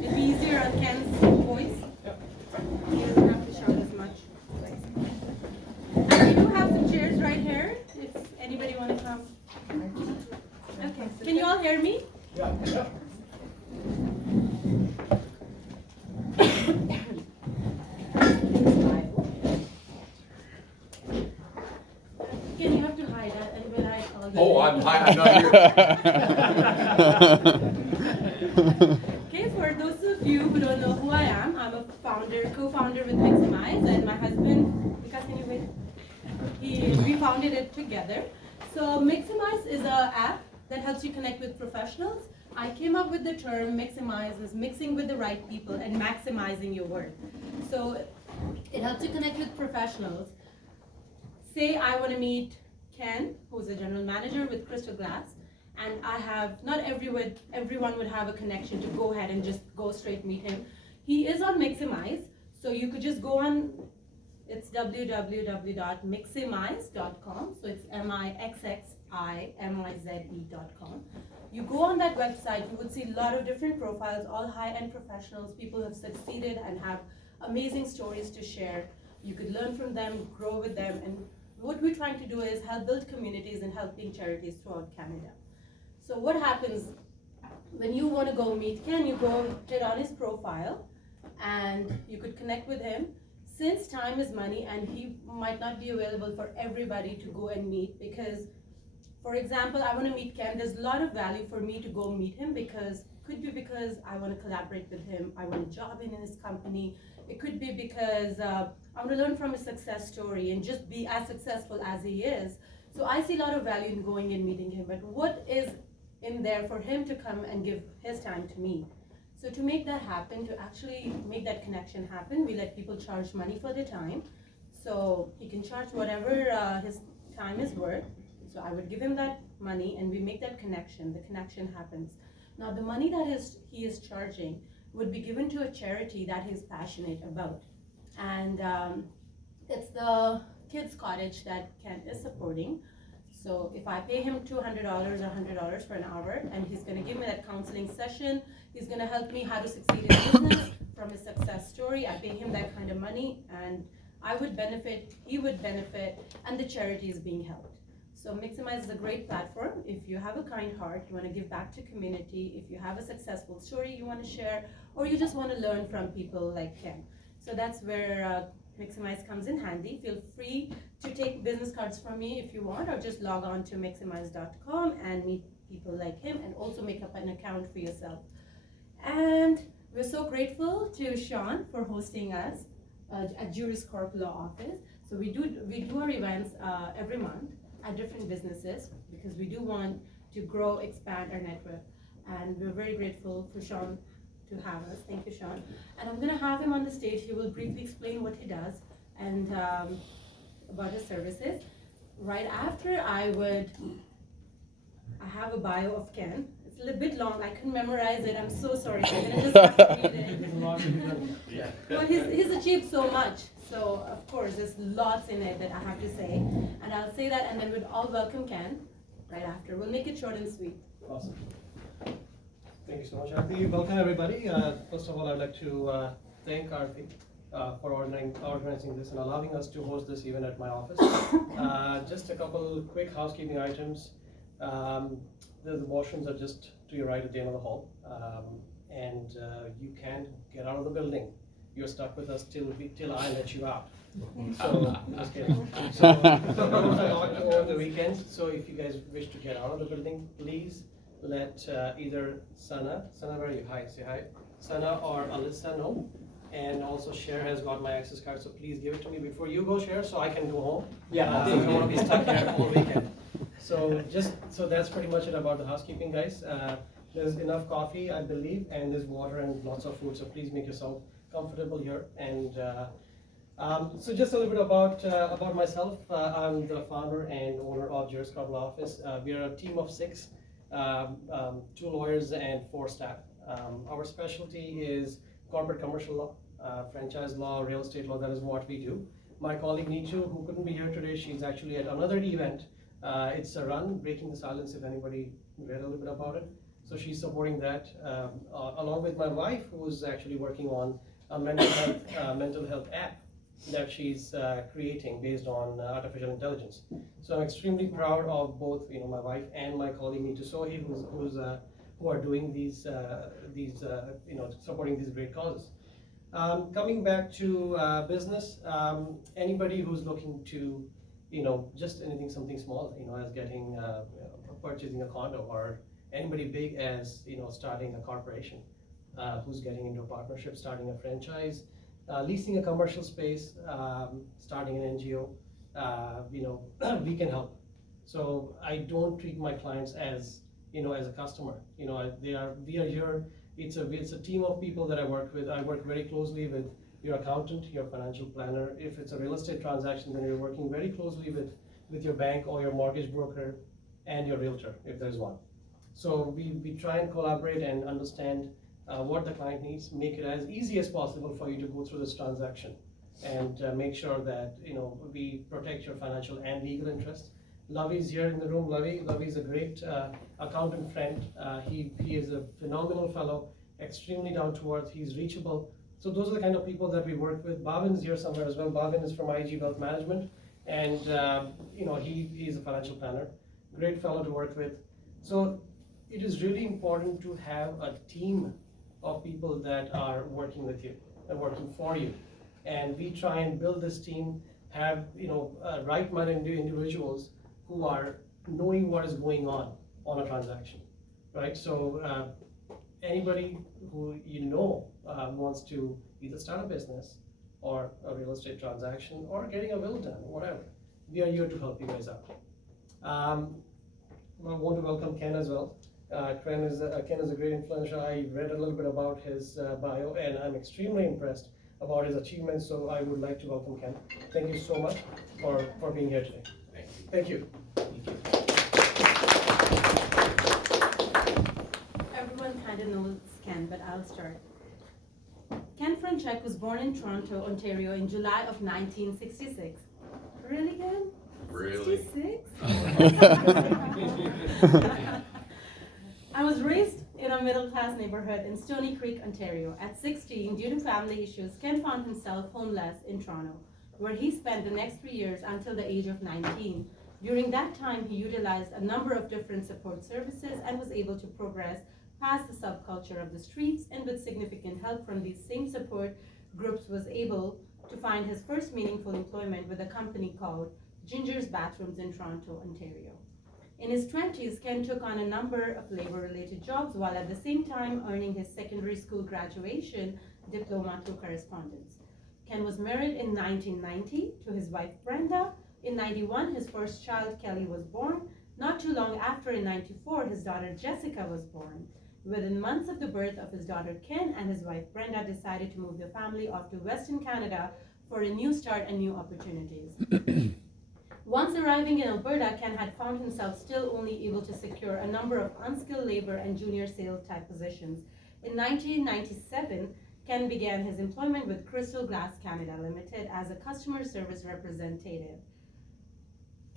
it'd be easier on Ken's voice. He doesn't have to shout as much. And we do have some chairs right here, if anybody want to come. Okay, can you all hear me? Yeah. Ken, you have to hide that when I call you. Oh, I'm not here. Okay, for those of you who don't know who I am, I'm a co-founder with Maximize, and my husband, because can you wait? We founded it together. So Maximize is an app that helps you connect with professionals. I came up with the term Maximize is mixing with the right people and maximizing your work. So it helps you connect with professionals. Say I want to meet Ken, who's a general manager with Crystal Glass, and not everyone would have a connection to go ahead and just go straight meet him. He is on Maximize, so you could just go on, it's www.maximize.com, so it's MIXXIMIZE.com. You go on that website, you would see a lot of different profiles, all high-end professionals, people who have succeeded and have amazing stories to share. You could learn from them, grow with them, and what we're trying to do is help build communities and helping charities throughout Canada. So what happens when you want to go meet Ken, you go hit on his profile and you could connect with him. Since time is money and he might not be available for everybody to go and meet, because for example, I want to meet Ken, there's a lot of value for me to go meet him because could be because I want to collaborate with him, I want a job in his company. It could be because I want to learn from his success story and just be as successful as he is. So I see a lot of value in going and meeting him, but what is in there for him to come and give his time to me? So to make that happen, to actually make that connection happen, we let people charge money for their time. So he can charge whatever his time is worth. So I would give him that money and we make that connection, the connection happens. Now the money that he is charging would be given to a charity that he's passionate about. And it's the kids' cottage that Ken is supporting. So if I pay him $200 or $100 for an hour, and he's gonna give me that counseling session, he's gonna help me how to succeed in business from his success story. I pay him that kind of money, and I would benefit, he would benefit, and the charity is being helped. So Maximize is a great platform. If you have a kind heart, you wanna give back to community, if you have a successful story you wanna share, or you just wanna learn from people like Ken. So that's where Maximize comes in handy. Feel free to take business cards from me if you want, or just log on to maximize.com and meet people like him and also make up an account for yourself. And we're so grateful to Sean for hosting us at Juris Corp Law Office. So we do our events every month at different businesses because we do want to grow, expand our network. And we're very grateful for Sean to have us. Thank you, Sean. And I'm gonna have him on the stage. He will briefly explain what he does and about his services. Right after, I have a bio of Ken. It's a little bit long. I couldn't memorize it. I'm so sorry. I'm gonna just have to read it. Well, he's achieved so much. So of course, there's lots in it that I have to say. And I'll say that, and then we'll all welcome Ken right after. We'll make it short and sweet. Awesome. Thank you so much, Aarti. Welcome, everybody. First of all, I'd like to thank Aarti for organizing this and allowing us to host this event at my office. Just a couple quick housekeeping items. The washrooms are just to your right at the end of the hall, and you can't get out of the building. You're stuck with us till I let you out. So, just kidding. So, over the weekends. So, if you guys wish to get out of the building, please let either Sana, where are you? Hi, say hi. Sana or Alyssa know. And also Cher has got my access card, so please give it to me before you go, Cher, so I can go home. Yeah. I don't want to be stuck here all weekend. So that's pretty much it about the housekeeping, guys. There's enough coffee, I believe, and there's water and lots of food, so please make yourself comfortable here. And so just a little bit about myself. I'm the founder and owner of Juris Corp Law Office. We are a team of 6, 2 lawyers and 4 staff. Our specialty is corporate commercial law, franchise law, real estate law. That is what we do. My colleague Nichu, who couldn't be here today, she's actually at another event. It's a run, Breaking the Silence, if anybody read a little bit about it. So she's supporting that, along with my wife, who's actually working on a mental health app that she's creating based on artificial intelligence. So I'm extremely proud of both, my wife and my colleague Neetu Sohi, who are doing these, supporting these great causes. Coming back to business, anybody who's looking to, just something small, as getting, purchasing a condo, or anybody big as, starting a corporation, who's getting into a partnership, starting a franchise, leasing a commercial space, starting an NGO, we can help. So I don't treat my clients as, as a customer. We are here. It's a team of people that I work with. I work very closely with your accountant, your financial planner. If it's a real estate transaction, then you're working very closely with your bank or your mortgage broker and your realtor, if there's one. So we try and collaborate and understand what the client needs, make it as easy as possible for you to go through this transaction, and make sure that we protect your financial and legal interests. Lavi's here in the room. Lavi is a great accountant friend. He is a phenomenal fellow, extremely down to earth. He's reachable. So those are the kind of people that we work with. Bhavin is here somewhere as well. Bhavin is from IG Wealth Management, and he's a financial planner. Great fellow to work with. So it is really important to have a team of people that are working with you and working for you. And we try and build this team, have right-minded individuals who are knowing what is going on a transaction, right? So anybody who wants to either start a business or a real estate transaction or getting a will done, whatever, we are here to help you guys out. I want to welcome Ken as well. Ken is a great influencer. I read a little bit about his bio, and I'm extremely impressed about his achievements. So I would like to welcome Ken. Thank you so much for being here today. Thank you. Everyone kind of knows Ken, but I'll start. Ken Franczek was born in Toronto, Ontario in July of 1966. Really, Ken? Really? 66? I was raised in a middle-class neighborhood in Stony Creek, Ontario. At 16, due to family issues, Ken found himself homeless in Toronto, where he spent the next 3 years until the age of 19. During that time, he utilized a number of different support services and was able to progress past the subculture of the streets, and with significant help from these same support groups was able to find his first meaningful employment with a company called Ginger's Bathrooms in Toronto, Ontario. In his 20s, Ken took on a number of labor-related jobs while at the same time earning his secondary school graduation diploma through correspondence. Ken was married in 1990 to his wife Brenda. In 91, his first child Kelly was born. Not too long after, in 94, his daughter Jessica was born. Within months of the birth of his daughter Ken and his wife Brenda decided to move the family off to Western Canada for a new start and new opportunities. Once arriving in Alberta, Ken had found himself still only able to secure a number of unskilled labor and junior sales type positions. In 1997, Ken began his employment with Crystal Glass Canada Limited as a customer service representative.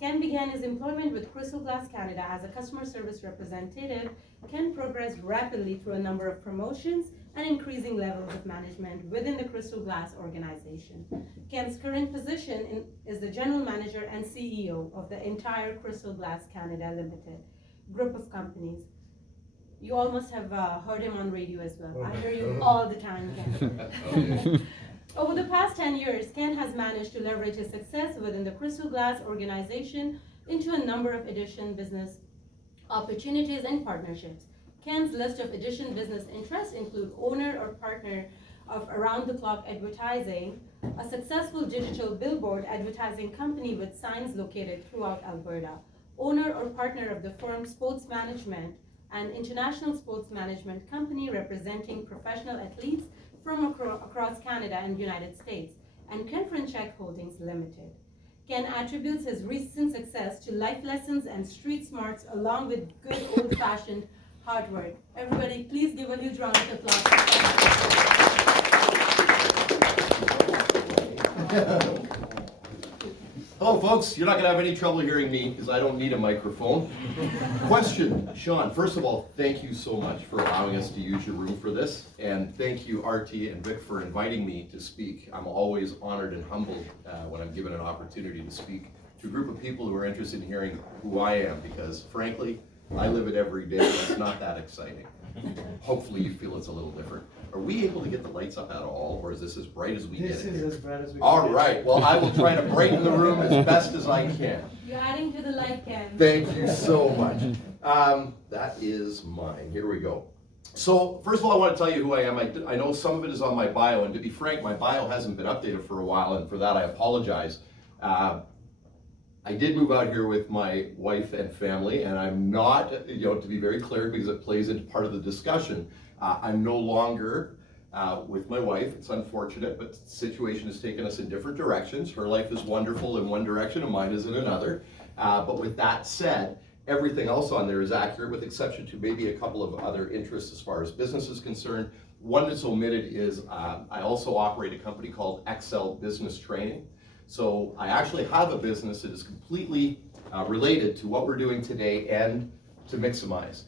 Ken began his employment with Crystal Glass Canada as a customer service representative. Ken progressed rapidly through a number of promotions and increasing levels of management within the Crystal Glass organization. Ken's current position is the general manager and CEO of the entire Crystal Glass Canada Limited group of companies. You all must have heard him on radio as well. I hear you all the time, Ken. Over the past 10 years, Ken has managed to leverage his success within the Crystal Glass organization into a number of addition business opportunities and partnerships. Ken's list of addition business interests include owner or partner of around-the-clock advertising, a successful digital billboard advertising company with signs located throughout Alberta, owner or partner of the firm Sports Management, an international sports management company representing professional athletes from across Canada and United States, and Ken Franczek Holdings Limited. Ken attributes his recent success to life lessons and street smarts along with good old-fashioned hard work. Everybody, please give a huge round of applause. Hello, folks. You're not going to have any trouble hearing me because I don't need a microphone. Question, Sean. First of all, thank you so much for allowing us to use your room for this. And thank you, RT and Vic, for inviting me to speak. I'm always honored and humbled when I'm given an opportunity to speak to a group of people who are interested in hearing who I am, because frankly, I live it every day. It's not that exciting. Hopefully you feel it's a little different. Are we able to get the lights up at all, or is this as bright as we get This it? is as bright as we All can get. right, well, I will try to brighten the room as best as I can. You're adding to the light, Ken. Thank you so much. That is mine. Here we go. So, first of all, I want to tell you who I am. I know some of it is on my bio, and to be frank, my bio hasn't been updated for a while, and for that I apologize. I did move out here with my wife and family, and I'm not, to be very clear, because it plays into part of the discussion, I'm no longer with my wife. It's unfortunate, but the situation has taken us in different directions. Her life is wonderful in one direction, and mine is in another. But with that said, everything else on there is accurate, with exception to maybe a couple of other interests as far as business is concerned. One that's omitted is I also operate a company called Excel Business Training. So I actually have a business that is completely related to what we're doing today and to Miximize.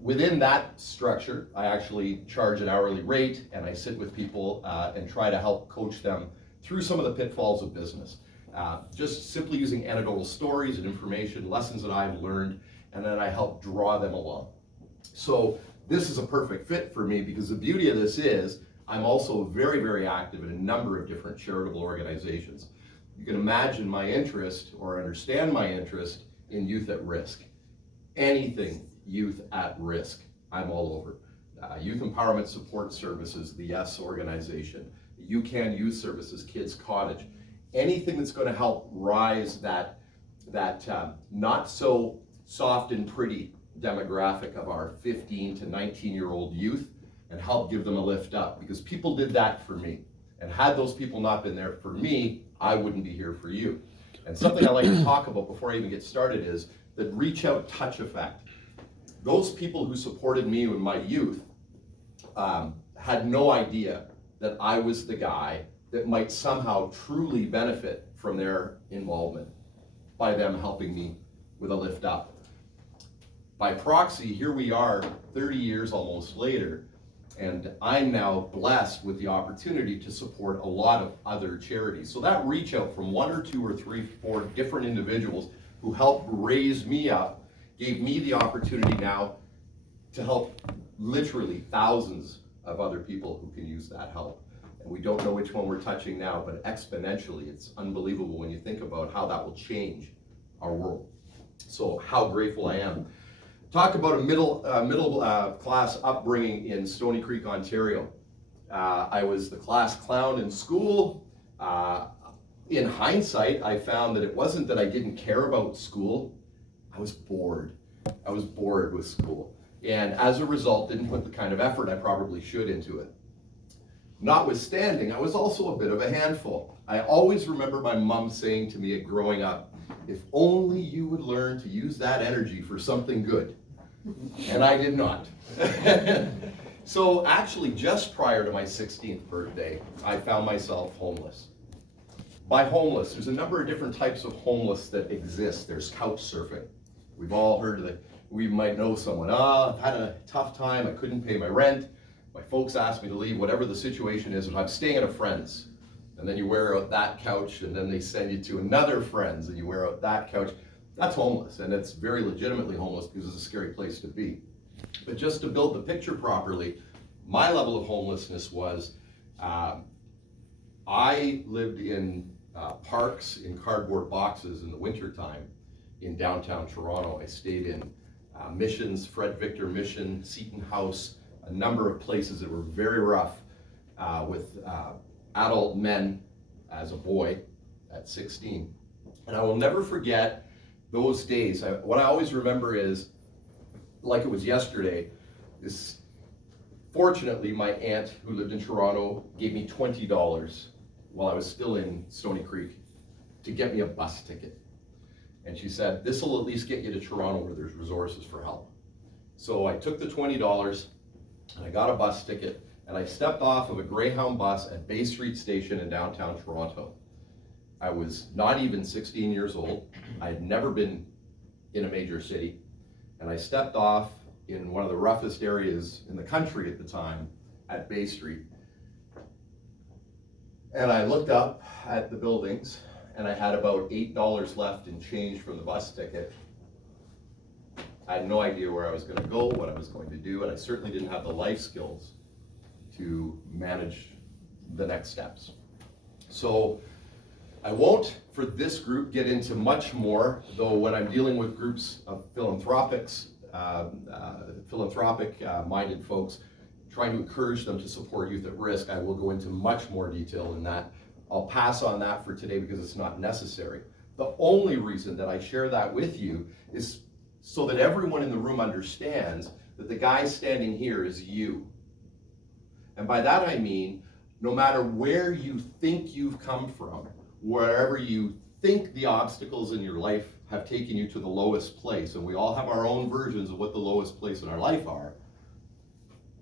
Within that structure, I actually charge an hourly rate, and I sit with people and try to help coach them through some of the pitfalls of business. Just simply using anecdotal stories and information, lessons that I've learned, and then I help draw them along. So this is a perfect fit for me, because the beauty of this is I'm also very, very active in a number of different charitable organizations. You can imagine my interest, or understand my interest, in youth at risk. Anything youth at risk, I'm all over. Youth Empowerment Support Services, the YES organization, UCAN Youth Services, Kids Cottage, anything that's going to help rise that not so soft and pretty demographic of our 15 to 19-year-old youth, and help give them a lift up, because people did that for me. And had those people not been there for me, I wouldn't be here for you. And something I like to talk about before I even get started is the reach out touch effect. Those people who supported me in my youth had no idea that I was the guy that might somehow truly benefit from their involvement by them helping me with a lift up. By proxy, here we are 30 years almost later, and I'm now blessed with the opportunity to support a lot of other charities. So that reach out from 1 or 2 or 3, 4 different individuals who helped raise me up gave me the opportunity now to help literally thousands of other people who can use that help. And we don't know which one we're touching now, but exponentially, it's unbelievable when you think about how that will change our world. So how grateful I am. Talk about a middle class upbringing in Stony Creek, Ontario. I was the class clown in school. In hindsight, I found that it wasn't that I didn't care about school. I was bored. I was bored with school. And as a result, didn't put the kind of effort I probably should into it. Notwithstanding, I was also a bit of a handful. I always remember my mom saying to me growing up, if only you would learn to use that energy for something good. And I did not. So actually, just prior to my 16th birthday, I found myself homeless. By homeless, there's a number of different types of homeless that exist. There's couch surfing. We've all heard of it. We might know someone, I've had a tough time, I couldn't pay my rent, my folks asked me to leave, whatever the situation is, and I'm staying at a friend's. And then you wear out that couch, and then they send you to another friend's, and you wear out that couch. That's homeless, and it's very legitimately homeless because it's a scary place to be. But just to build the picture properly, my level of homelessness was, I lived in parks in cardboard boxes in the wintertime in downtown Toronto. I stayed in Missions, Fred Victor Mission, Seton House, a number of places that were very rough with adult men as a boy at 16. And I will never forget those days. What I always remember is, like it was yesterday, fortunately my aunt who lived in Toronto gave me $20 while I was still in Stony Creek to get me a bus ticket. And she said, this will at least get you to Toronto where there's resources for help. So I took the $20 and I got a bus ticket, and I stepped off of a Greyhound bus at Bay Street Station in downtown Toronto. I was not even 16 years old. I had never been in a major city. And I stepped off in one of the roughest areas in the country at the time at Bay Street. And I looked up at the buildings and I had about $8 left in change from the bus ticket. I had no idea where I was going to go, what I was going to do, and I certainly didn't have the life skills to manage the next steps. So I won't, for this group, get into much more, though when I'm dealing with groups of philanthropic minded folks, trying to encourage them to support youth at risk, I will go into much more detail in that. I'll pass on that for today because it's not necessary. The only reason that I share that with you is so that everyone in the room understands that the guy standing here is you. And by that I mean, no matter where you think you've come from, wherever you think the obstacles in your life have taken you to the lowest place, and we all have our own versions of what the lowest place in our life are,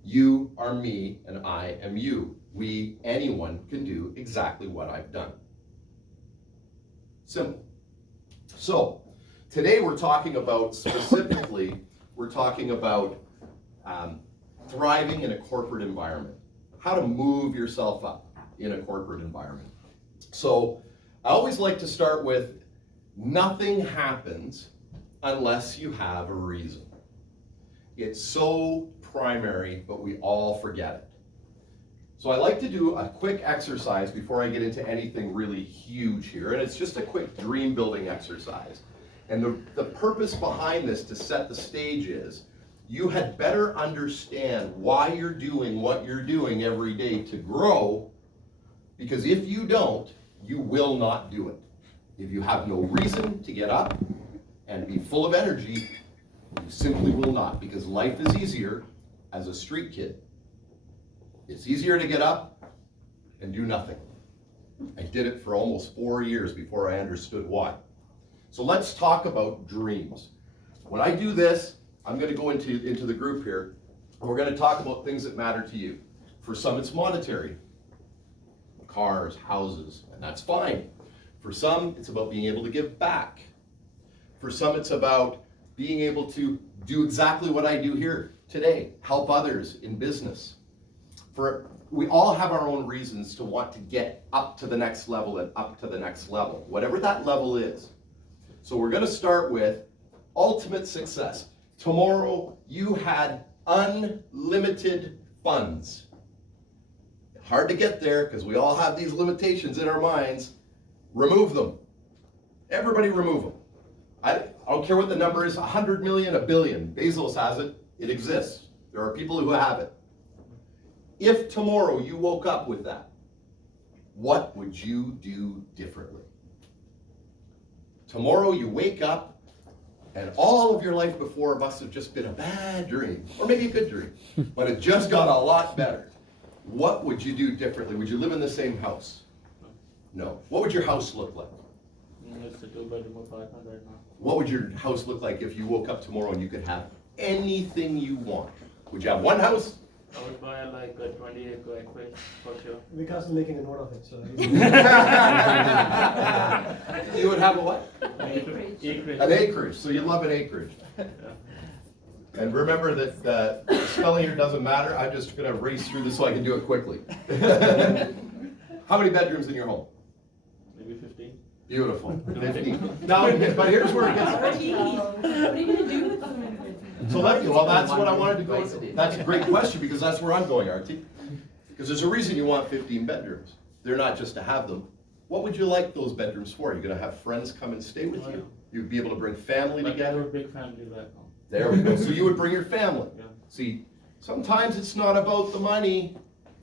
you are me and I am you. Anyone can do exactly what I've done. Simple. So, today we're talking about, specifically, we're talking about thriving in a corporate environment. How to move yourself up in a corporate environment. So, I always like to start with, nothing happens unless you have a reason. It's so primary, but we all forget it. So I like to do a quick exercise before I get into anything really huge here, and it's just a quick dream building exercise. And the purpose behind this, to set the stage, is you had better understand why you're doing what you're doing every day to grow, because if you don't, you will not do it. If you have no reason to get up and be full of energy, you simply will not, because life is easier as a street kid. It's easier to get up and do nothing. I did it for almost 4 years before I understood why. So let's talk about dreams. When I do this, I'm going to go into the group here, and we're going to talk about things that matter to you. For some, it's monetary. Cars, houses, and that's fine. For some, it's about being able to give back. For some, it's about being able to do exactly what I do here today, help others in business. We all have our own reasons to want to get up to the next level and up to the next level, whatever that level is. So we're going to start with ultimate success. Tomorrow, you had unlimited funds. Hard to get there because we all have these limitations in our minds. Remove them. Everybody remove them. I don't care what the number is, 100 million, a billion. Bezos has it. It exists. There are people who have it. If tomorrow you woke up with that, what would you do differently? Tomorrow you wake up and all of your life before must have just been a bad dream, or maybe a good dream, but it just got a lot better. What would you do differently? Would you live in the same house? No. What would your house look like? It's a 2-bedroom apartment right now. What would your house look like if you woke up tomorrow and you could have anything you want? Would you have one house? I would buy like a 20-acre acreage for sure. Vikas is making a note of it, so. You would have a what? Acreage. An acreage. So you love an acreage. Yeah. And remember that spelling here doesn't matter. I'm just going to race through this so I can do it quickly. How many bedrooms in your home? Maybe 15. Beautiful. 15. Now, but here's where it gets. What are you going to do with so many kids? So that's what I wanted to go into. That's a great question, because that's where I'm going, Artie. Because there's a reason you want 15 bedrooms. They're not just to have them. What would you like those bedrooms for? You're going to have friends come and stay with you. You'd be able to bring family But I have a together. big family back home. There we go. So you would bring your family. Yeah. See, sometimes it's not about the money.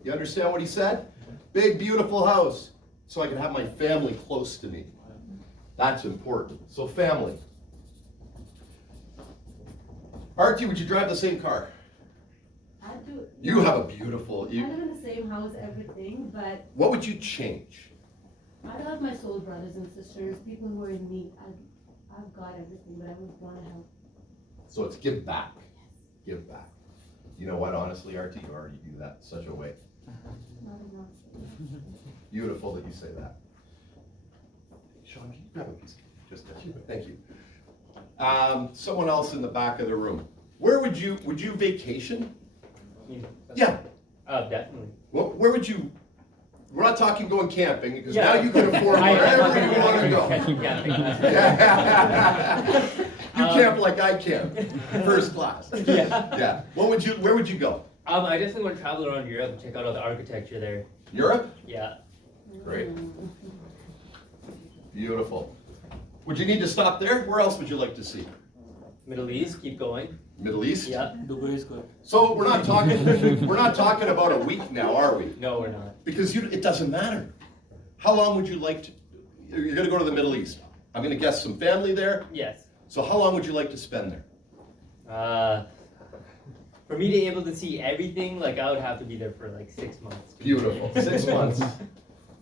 You understand what he said? Big, beautiful house, so I can have my family close to me. That's important. So family. Artie, would you drive the same car? I do. You have a beautiful. I live in the same house, everything, but What would you change? I love my soul brothers and sisters, people who are in need. I've got everything, but I would want to help. So it's give back. Give back. You know what, honestly, Artie, you already do that in such a way. Not enough. Beautiful that you say that. Sean, can you grab a piece? Just thank you. Someone else in the back of the room. Where would you vacation? Yeah. Definitely. Well, where would you? We're not talking going camping because now you can afford wherever you want to go. You camp like I camp, first class. Yeah. Where would you go? I definitely want to travel around Europe and check out all the architecture there. Europe? Yeah. Great. Beautiful. Would you need to stop there? Where else would you like to see? Middle East, keep going. Middle East? Yeah. Dubai is good. So we're not talking about a week now, are we? No, we're not. Because it doesn't matter. How long would you like to? You're going to go to the Middle East. I'm going to guess some family there. Yes. So how long would you like to spend there? For me to be able to see everything, like I would have to be there for like 6 months. Beautiful. 6 months.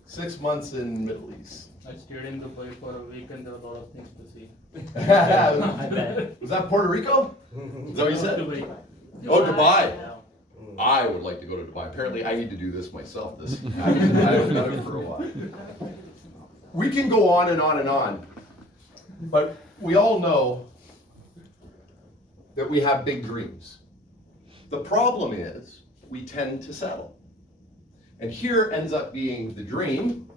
6 months in Middle East. I stayed in Dubai for a week and there were a lot of things to see. I bet. Was that Puerto Rico? Is that what you said? Dubai. Oh, Dubai. Yeah. I would like to go to Dubai. Apparently, I need to do this myself. I haven't done it for a while. We can go on and on and on, but we all know that we have big dreams. The problem is we tend to settle. And here ends up being the dream.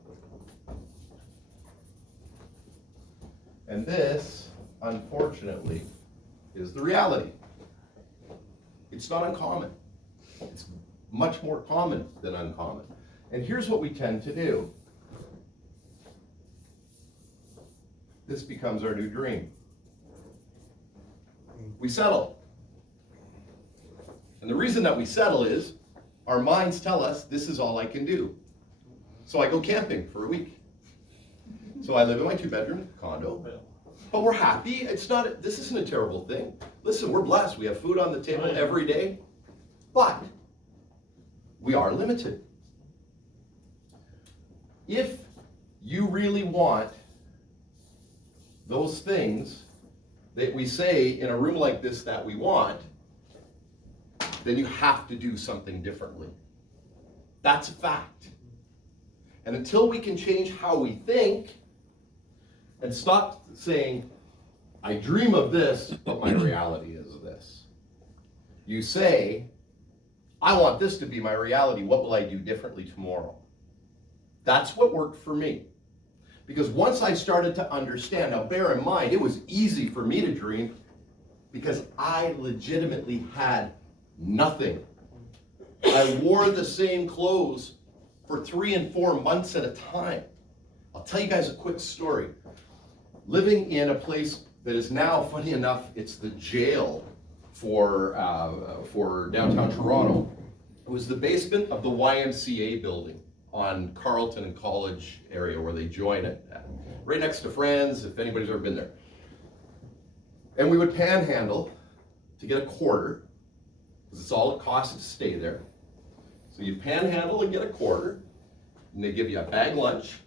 And this, unfortunately, is the reality. It's not uncommon. It's much more common than uncommon. And here's what we tend to do. This becomes our new dream. We settle. And the reason that we settle is our minds tell us this is all I can do. So I go camping for a week. So I live in my 2-bedroom condo. But we're happy. This isn't a terrible thing. Listen, we're blessed. We have food on the table every day. But we are limited. If you really want those things that we say in a room like this that we want, then you have to do something differently. That's a fact. And until we can change how we think and stop saying, I dream of this, but my reality is this. You say, I want this to be my reality. What will I do differently tomorrow? That's what worked for me. Because once I started to understand, now bear in mind, it was easy for me to dream because I legitimately had nothing. I wore the same clothes for 3 and 4 months at a time. I'll tell you guys a quick story. Living in a place that is now, funny enough, it's the jail for downtown Toronto. It was the basement of the YMCA building on Carleton and College area where they join it. Right next to Friends, if anybody's ever been there. And we would panhandle to get a quarter, because it's all it costs to stay there. So you panhandle and get a quarter, and they give you a bag lunch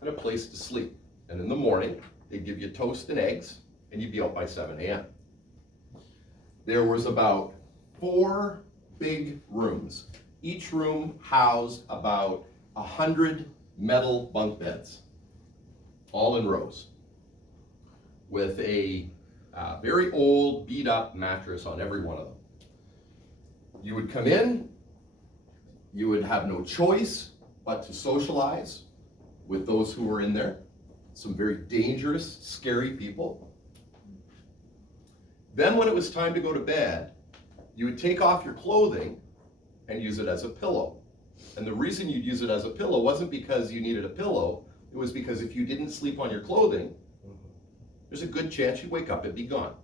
and a place to sleep. And in the morning, they give you toast and eggs, and you'd be out by 7 a.m. There was about 4 big rooms. Each room housed about 100 metal bunk beds, all in rows, with a very old, beat-up mattress on every one of them. You would come in, you would have no choice but to socialize with those who were in there. Some very dangerous, scary people. Then when it was time to go to bed, you would take off your clothing and use it as a pillow. And the reason you'd use it as a pillow wasn't because you needed a pillow, it was because if you didn't sleep on your clothing, there's a good chance you'd wake up and be gone.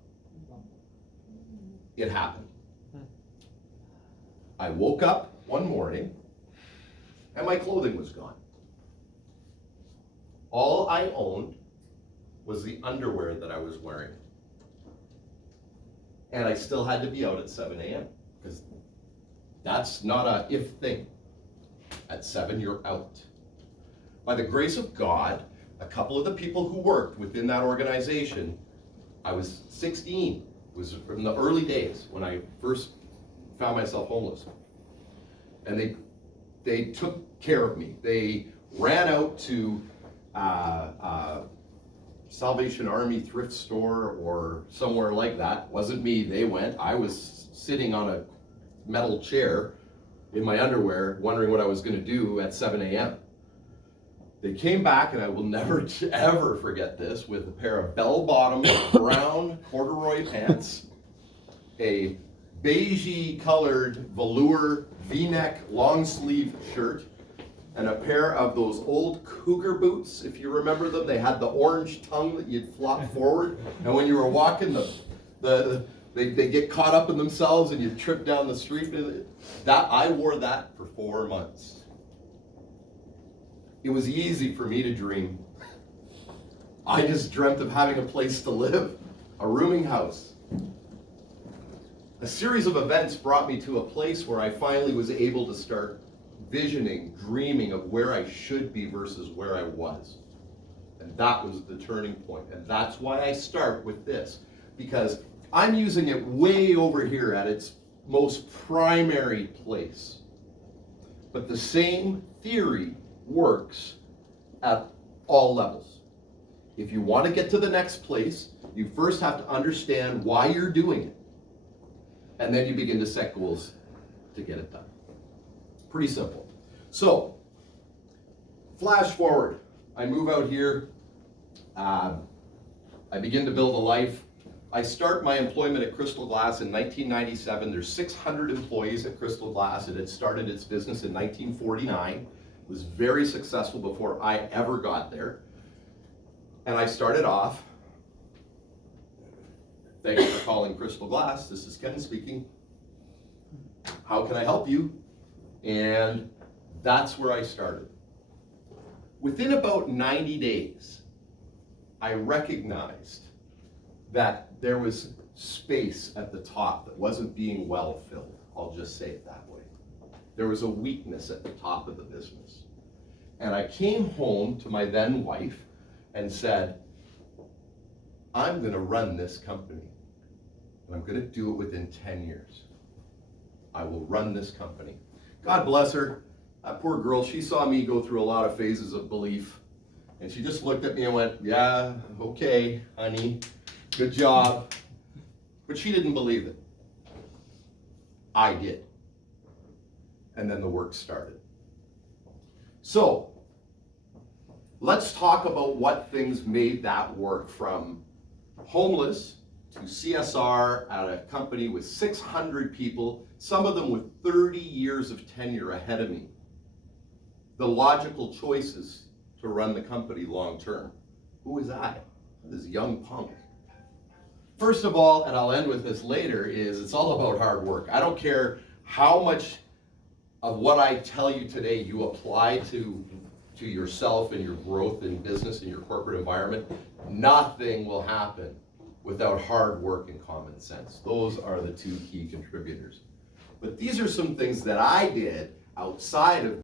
It happened. I woke up one morning and my clothing was gone. All I owned was the underwear that I was wearing. And I still had to be out at 7 a.m. because that's not a if thing. At 7, you're out. By the grace of God, a couple of the people who worked within that organization, I was 16. It was from the early days when I first found myself homeless. And they took care of me. They ran out to Salvation Army thrift store or somewhere like that. Wasn't me, they went. I was sitting on a metal chair in my underwear wondering what I was going to do at 7 a.m. They came back, and I will never ever forget this, with a pair of bell-bottom brown corduroy pants, a beigey colored velour v-neck long sleeve shirt, and a pair of those old cougar boots, if you remember them. They had the orange tongue that you'd flop forward, and when you were walking, they get caught up in themselves and you trip down the street. I wore that for 4 months. It was easy for me to dream. I just dreamt of having a place to live, a rooming house. A series of events brought me to a place where I finally was able to start visioning, dreaming of where I should be versus where I was. And that was the turning point. And that's why I start with this, because I'm using it way over here at its most primary place. But the same theory works at all levels. If you want to get to the next place, you first have to understand why you're doing it. And then you begin to set goals to get it done. Pretty simple. So, flash forward. I move out here. I begin to build a life. I start my employment at Crystal Glass in 1997. There's 600 employees at Crystal Glass. It had started its business in 1949. It was very successful before I ever got there. And I started off. Thank you for calling Crystal Glass. This is Ken speaking. How can I help you? And that's where I started. Within about 90 days, I recognized that there was space at the top that wasn't being well filled. I'll just say it that way. There was a weakness at the top of the business. And I came home to my then wife and said, I'm going to run this company. And I'm going to do it within 10 years. I will run this company. God bless her. That poor girl, she saw me go through a lot of phases of belief. And she just looked at me and went, yeah, okay, honey, good job. But she didn't believe it. I did. And then the work started. So, let's talk about what things made that work, from homeless to CSR at a company with 600 people, some of them with 30 years of tenure ahead of me. The logical choices to run the company long term. Who was I? This young punk. First of all, and I'll end with this later, is it's all about hard work. I don't care how much of what I tell you today you apply to yourself and your growth in business and your corporate environment. Nothing will happen without hard work and common sense. Those are the two key contributors. But these are some things that I did outside of